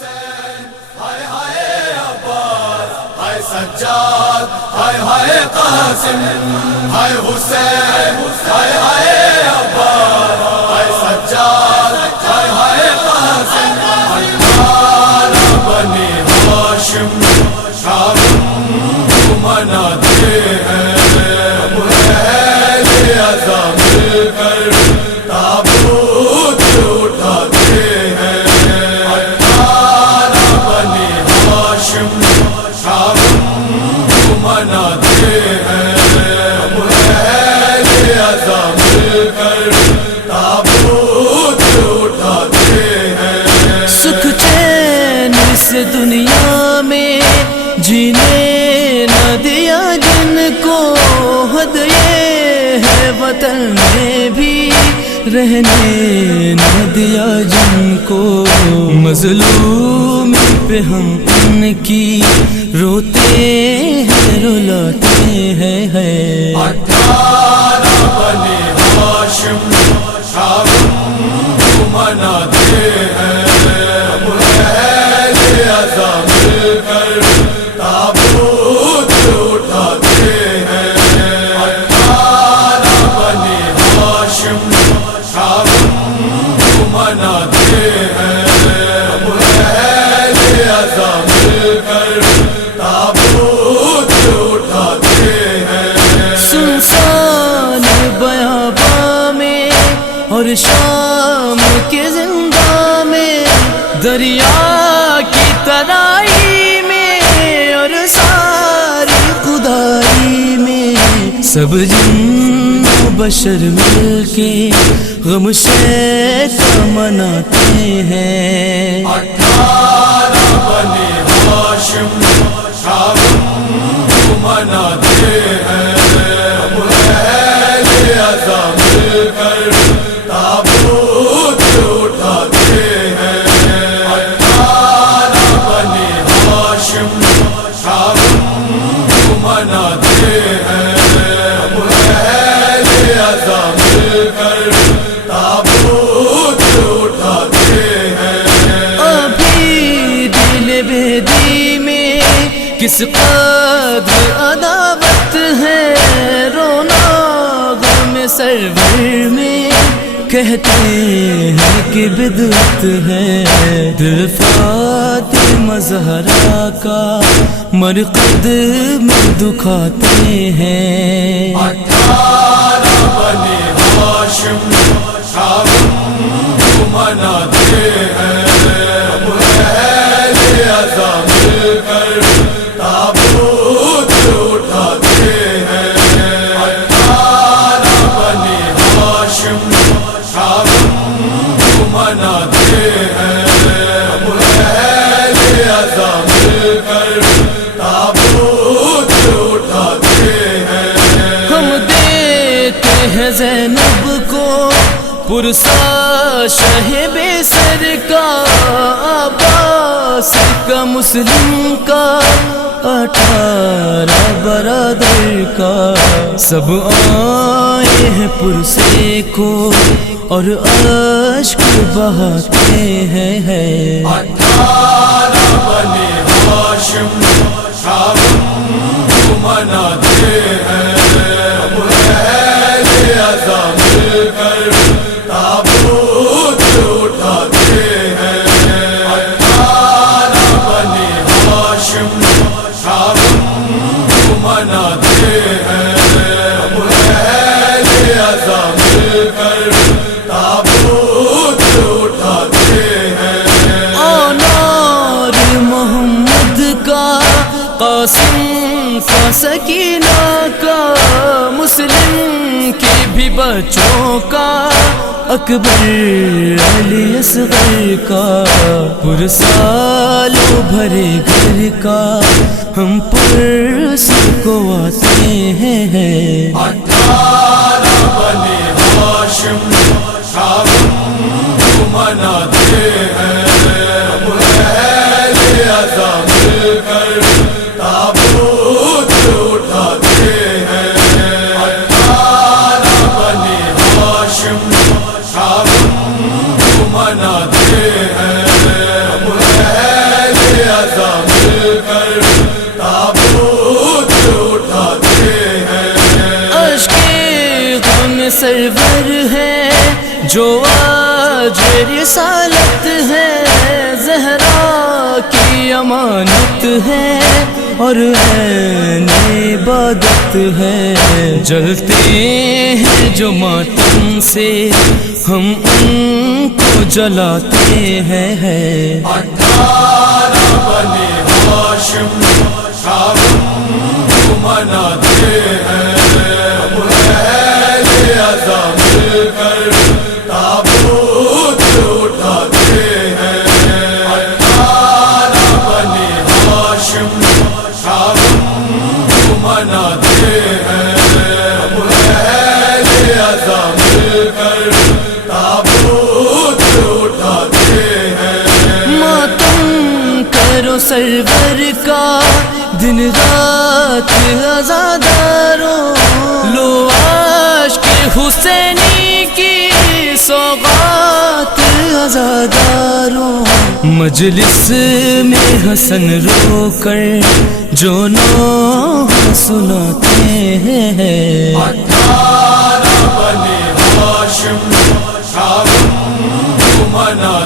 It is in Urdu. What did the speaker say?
حسین ہائے ہائے عباس ہائے سجاد ہائے ہائے قاسم ہائے حسین ہائے ہائے عباس ہائے سجاد ہائے ہائے قاسم ہائے بنی ہاشم شام کو مناتے ہیں اہل عزا مل کر تابوت اٹھاتے ہیں مناتے ہیں اہل عزا مل کر تابوت اٹھاتے ہیں. سکھ چین اس دنیا میں جینے نہ دیا جن کو حد یہ ہے وطن میں بھی رہنے نہ دیا جن کو مظلوم پہ ہم ان کی روتے ہیں رلاتے ہیں. 18 بنی ہاشم شام کو مناتے ہیں اہل عزا مل کر تابوت اٹھاتے ہیں. 18 بنی ہاشم شام کو مناتے ہیں اہل عزا مل کر تابوت اٹھاتے ہیں. سنسان بیاباں میں اور شام کے زندہ میں دریا کی ترائی میں اور ساری خدائی میں سب جن و بشر مل کے غم شیطاں مناتے ہیں. 18 بنی ہاشم شام کو مناتے ہیں اہل عزا مل کر تابوت اٹھاتے ہیں. 18 بنی ہاشم شام کو مناتے ہیں اہل عزا مل کر تابوت اٹھاتے ہیں. ابھی دل بیدی میں کس قدر عداوت ہے رونا غم سرور میں کہتے ہیں کہ بدعت ہے. دل فاطمہ زہرا کا مرقد میں دکھاتے ہیں. 18 بنی ہاشم شام کو مناتے ہیں اہل عزا مل کر تابوت اٹھاتے ہیں. 18 بنی ہاشم شام کو مناتے ہیں اہل عزا مل کر تابوت اٹھاتے ہیں. ہم دیتے ہیں زینب کو پرسا شہ بے سر کا عباس کا مسلم کا 18 برادر کا سب آئے ہیں پرسے کو اور اشک بہاتے ہیں. 18 بنی ہاشم شام کو مناتے ہیں اہل عزا مل کر تابوت اٹھاتے ہیں. 18 بنی ہاشم شام کو مناتے ہیں اہل عزا مل کر تابوت اٹھاتے ہیں. آنار محمد کا قاسم کا سکینہ کا مسلم کے بھی بچوں کا اکبر علی اصغر کا پرسالوں بھرے گھر کا ہم پرس کو آتے ہیں. 18 بنی ہاشم شام کو مناتے ہیں اہل عزا مل کر تابوت اٹھاتے ہیں. 18 بنی ہاشم شام کو مناتے ہیں سرور ہے جو آج رسالت ہے، زہرا کی امانت ہے اور عین عبادت ہے، جلتے ہیں جو ماتم سے ہم ان کو جلاتے ہیں۔ 18 بنی ہاشم کا غم مناتے ہیں، ہم اہل عزا مل کر تابوت اٹھاتے ہیں۔ 18 بنی ہاشم کا غم مناتے ہیں، ہم اہل عزا مل کر تابوت اٹھاتے ہیں۔ ماتم کرو سرور کا دن رات عزاداروں، لو عاشق حسینی کی سوغات عزاداروں، مجلس میں حسن رو کر جو نوحہ سناتے ہیں۔ 18 بنی ہاشم کا غم مناتے